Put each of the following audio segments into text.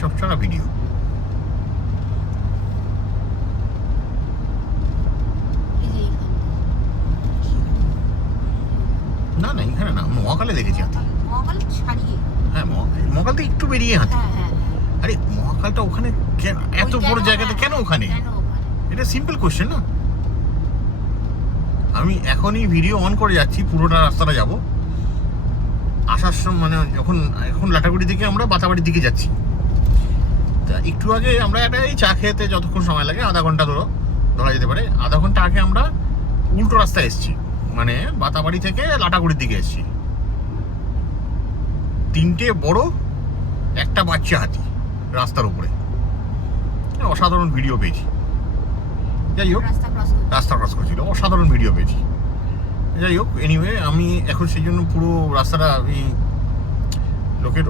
চকচকা ভিডিও। না না এখানে না, মহাকালে দেখেছি হাতি। হ্যাঁ মহাকাল তো একটু বেরিয়ে হাতি। আরে মহাকালটা ওখানে কেন, এত বড় জায়গাতে কেন ওখানে? এটা সিম্পল কোশ্চেন না। আমি এখনই ভিডিও অন করে যাচ্ছি, পুরোটা রাস্তাটা যাব। আসার সময় মানে এখন লাটাগুড়ি থেকে আমরা বাতাবাড়ির দিকে যাচ্ছি। তা একটু আগে আমরা একটা এই চা খেতে যতক্ষণ সময় লাগে, আধা ঘন্টা ধরা যেতে পারে, আধা ঘন্টা আগে আমরা উল্টো রাস্তায় এসেছি, মানে বাতাবাড়ি থেকে লাটাগুড়ির দিকে এসেছি। 3টে বড়, একটা বাচ্চা হাতি রাস্তার উপরে। অসাধারণ ভিডিও পেয়েছি। যাই হোক, রাস্তা ক্রস করছিল, অসাধারণ ভিডিও পেয়েছি। যাই হোক, এনিওয়ে আমি এখন সেই জন্য পুরো রাস্তাটা, আমি লোকের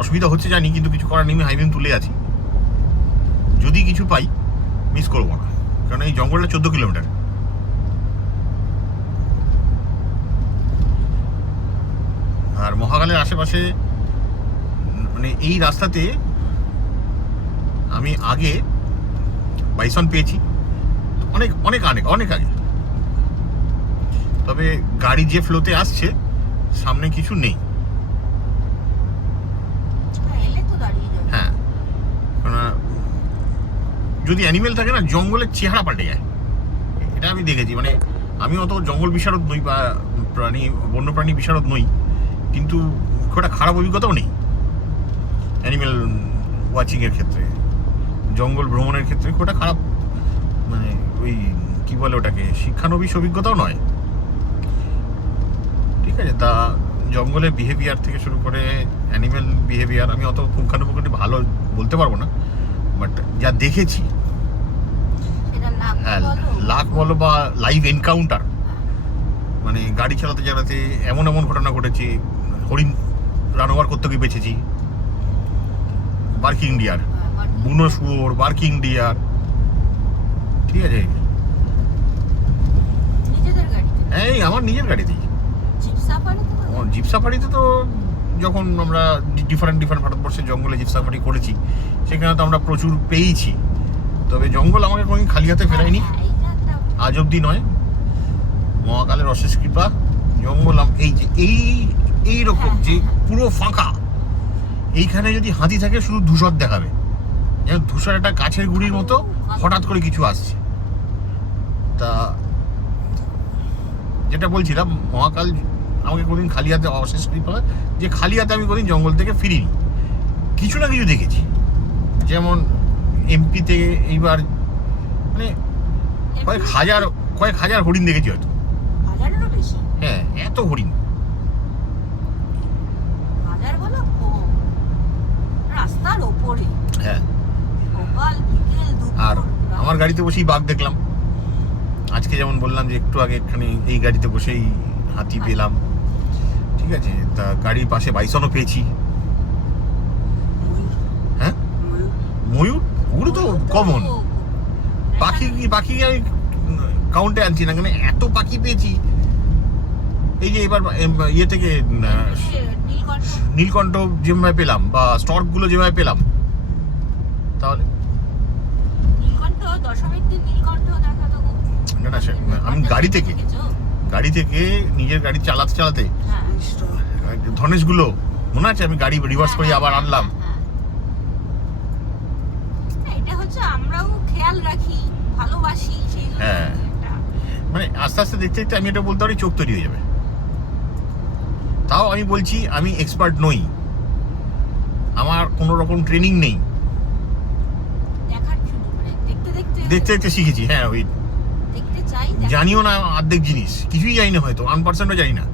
অসুবিধা হচ্ছে জানি, কিন্তু কিছু করার নেই, হাইওয়ে তুলে আছি। যদি কিছু পাই মিস করবো না, কারণ এই জঙ্গলটা 14 কিলোমিটার। আর মহাকালের আশেপাশে মানে এই রাস্তাতে আমি আগে বাইসন পেয়েছি অনেক অনেক অনেক অনেক আগে। তবে গাড়ি যে ফ্লোতে আসছে, সামনে কিছু নেই। হ্যাঁ, যদি অ্যানিমেল থাকে না, জঙ্গলের চেহারা পাল্টে যায়। এটা আমি দেখেছি। মানে আমি অত জঙ্গল বিশারদ নই বা বন্যপ্রাণী বিশারদ নই, কিন্তু খুব একটা খারাপ অভিজ্ঞতাও নেই অ্যানিমেল ওয়াচিংয়ের ক্ষেত্রে। জঙ্গল ভ্রমণের ক্ষেত্রে খুব একটা খারাপ, মানে ওই কি বলে ওটাকে, শিক্ষানবিশ অভিজ্ঞতাও নয়। ঠিক আছে, তা জঙ্গলের বিহেভিয়ার থেকে শুরু করে অ্যানিমেল বিহেভিয়ার আমি অত পুঙ্খানুপুঙ্খানু ভালো বলতে পারবো না, বাট যা দেখেছি, হ্যাঁ লাখ বলো বা লাইভ এনকাউন্টার, মানে গাড়ি চালাতে চালাতে এমন এমন ঘটনা ঘটেছে। হরিণ রান ওভার করতে গিয়ে বেঁচেছি, বার্কিং ডিয়ার, বুনো শুয়োর, বার্কিং ডিয়ার। ঠিক আছে, এই আমার নিজের গাড়িতেই। জিপ সাফারিতে তো যখন আমরা ডিফারেন্ট ভারতবর্ষের জঙ্গলে জিপ সাফারি করেছি, সেখানে তো আমরা প্রচুর পেয়েছি। তবে জঙ্গল আমাকে কোনোদিন খালি হাতে ফেরায়নি, আজ অব্দি নয়। মহাকালের অশেষ কৃপা। জঙ্গল এই যে এইরকম যে পুরো ফাঁকা, এইখানে যদি হাতি থাকে শুধু ধূসর দেখাবে, যেন ধূসর একটা গাছের গুঁড়ির মতো হঠাৎ করে কিছু আসছে। তা যেটা বলছিলাম, মহাকাল আমাকে কোনোদিন খালি হাতে, অশেষ কৃপা যে খালি হাতে আমি কোনোদিন জঙ্গল থেকে ফিরিনি, কিছু না কিছু দেখেছি। যেমন এমপিতে এইবার মানে কয়েক হাজার হরিণ দেখেছি হয়তো। হ্যাঁ, এত হরিণ। হ্যাঁ, আর আমার গাড়িতে বসেই বাঘ দেখলাম। আজকে যেমন বললাম যে একটু আগে এখানে এই গাড়িতে বসেই হাতি পেলাম। ঠিক আছে, তা গাড়ির পাশে বাইসনও পেয়েছি। হ্যাঁ, ময়ূর, ওগুলো তো কমন। পাখি আমি কাউন্টে আনছি না, মানে এত পাখি পেয়েছি। এই যে এবার ইয়ে থেকে নীলকণ্ঠ যেভাবে পেলাম, বা স্টর্ক গুলো যেভাবে পেলাম, তাহলে না আমি গাড়ি থেকে নিজের গাড়ি চালাতে ধনেশ গুলো মনে আছে, আমি গাড়ি রিভার্স করে আবার আনলাম। হ্যাঁ, মানে আস্তে আস্তে দেখতে দেখতে আমি এটা বলতে পারি চোখ তৈরি হয়ে যাবে। তাও আমি বলছি, আমি এক্সপার্ট নই, আমার কোনো রকম ট্রেনিং নেই, দেখতে দেখতে শিখেছি। হ্যাঁ, ওই জানিও না অর্ধেক জিনিস, কিছুই জানি না, হয়তো 1%ও জানি না।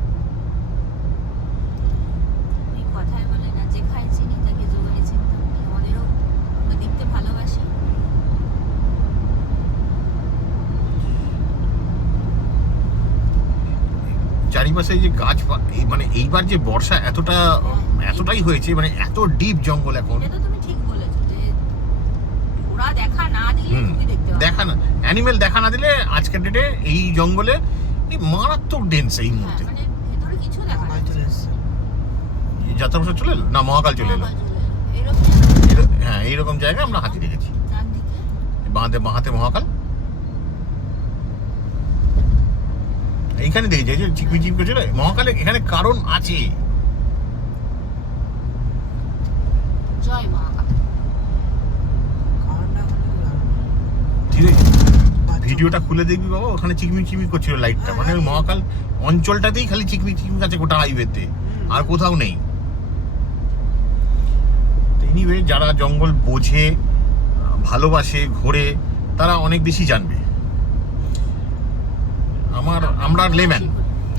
চারিপাশে যে গাছ, মানে এইবার যে বর্ষা এতটাই হয়েছে, মানে এত ডিপ জঙ্গল এখন। দেখা না, অ্যানিমেল দেখা না দিলে আজকের ডেটে এই জঙ্গলে এই মারাত্মক ডেন্স এই মুহূর্তে। যাত্রা বছর চলে এলো না, মহাকাল চলে এলো। হ্যাঁ এইরকম জায়গায় আমরা হাতি দেখেছি। বাঁহাতে মহাকাল, এইখানে দেখেছি যে চিকমি চিক করছিল মহাকালে। এখানে কারণ আছে। জয় মহাকাল। ভিডিওটা খুলে দেখবি বাবা, ওখানে চিকমিক চিকমিক করছিল লাইটটা, মানে ওই মহাকাল অঞ্চলটাতেই খালি চিকমিক চিকমিক আছে গোটা হাইওয়েতে, আর কোথাও নেই। এনিওয়ে, যারা জঙ্গল বোঝে, ভালোবাসে, ঘোরে, তারা অনেক বেশি জানবে। আমরা লেম্যান,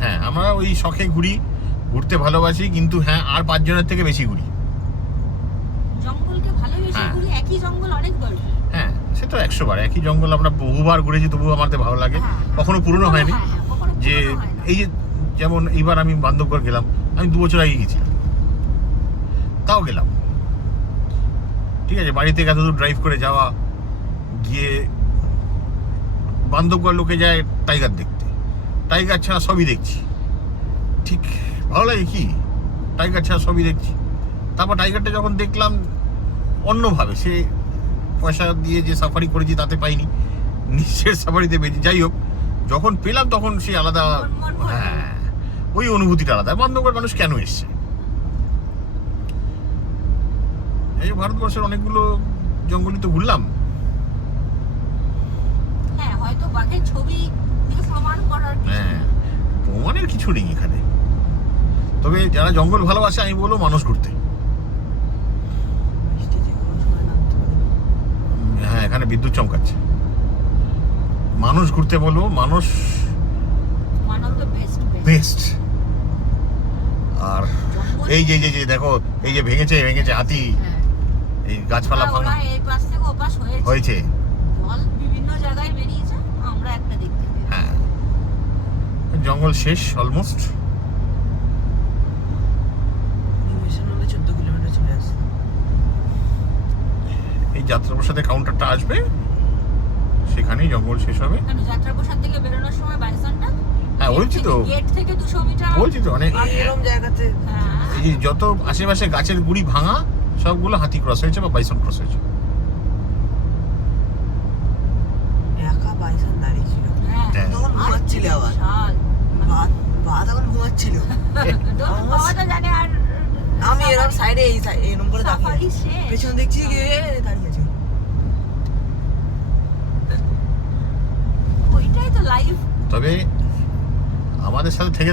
হ্যাঁ আমরা ওই শখে ঘুরি, ঘুরতে ভালোবাসি, কিন্তু হ্যাঁ আর 5 জনের থেকে বেশি ঘুরি। জঙ্গলকে ভালোবেসে ঘুরি, একই জঙ্গল অনেকবার। হ্যাঁ সে তো 100 বার, একই জঙ্গল আমরা বহুবার ঘুরেছি, তবুও আমাদের ভালো লাগে, কখনো পুরনো হয়নি। যে এই যে যেমন এইবার আমি বান্ধবগড় গেলাম, আমি 2 বছর আগে গেছিলাম, তাও গেলাম, ঠিক আছে। বাড়ি থেকে এতদূর ড্রাইভ করে যাওয়া, গিয়ে বান্ধবগড় লোকে যায় টাইগার দেখতে, টাইগার ছাড়া সবই দেখছি, ঠিক ভালো লাগে কি, টাইগার ছাড়া সবই দেখছি। তারপর টাইগারটা যখন দেখলাম অন্যভাবে, সে পয়সা দিয়ে যে সাফারি করেছি তাতে পাইনি, নিশ্চের সাফারিতে পেয়েছি। যাই হোক, যখন পেলাম তখন সে আলাদা, হ্যাঁ ওই অনুভূতিটা আলাদা। বান্ধবগড় মানুষ কেন এসছে? এই ভারতবর্ষের অনেকগুলো জঙ্গলই তো ঘুরলাম। হ্যাঁ, হয়তো বাঘের ছবি দিয়ে প্রমাণ করার, হ্যাঁ প্রমাণের কিছু নেই এখানে। তবে যারা জঙ্গল ভালোবাসে, আমি বলবো মানুষ ঘুরতে। হ্যাঁ এখানে বিদ্যুৎ চমকাচ্ছে, মানুষ ঘুরতে বলবো। মানুষ বেস্ট। আর এই যে দেখো, এই যে ভেঙেছে হাতি, এই গাছপালা ভাঙা হয়েছে, বিভিন্ন জায়গায় বেরিয়েছে, আমরা একটা দেখতে পেয়েছি। হ্যাঁ জঙ্গল শেষ অলমোস্ট। 14 কিলোমিটার চলে আসছে। এই যাত্রাপ্রসাদে কাউন্টারটা আসবে, সেখানেই জঙ্গল শেষ হবে। যাত্রাপ্রসাদ থেকে বেরোনোর সময় বাইসনটা, হ্যাঁ বলছি তো, গেট থেকে 200 মিটার, বলছি তো অনেক এরকম জায়গাতে এই যত আশেপাশে গাছের গুড়ি ভাঙা, সবগুলো হাতি ক্রস হয়েছে বা বাইসন ক্রস হয়েছে। একা বাইসন দাঁড়িয়ে ছিল, তখন ঘুমাচ্ছিল, আবার বাদ এখন ঘুমাচ্ছিল। আমি এরকম সাইডে এরকম করে তাকিয়ে পেছন দেখছি, দাঁড়িয়ে আছে। ওইটাই তো লাইফ। তবে আমাদের সাথে থেকে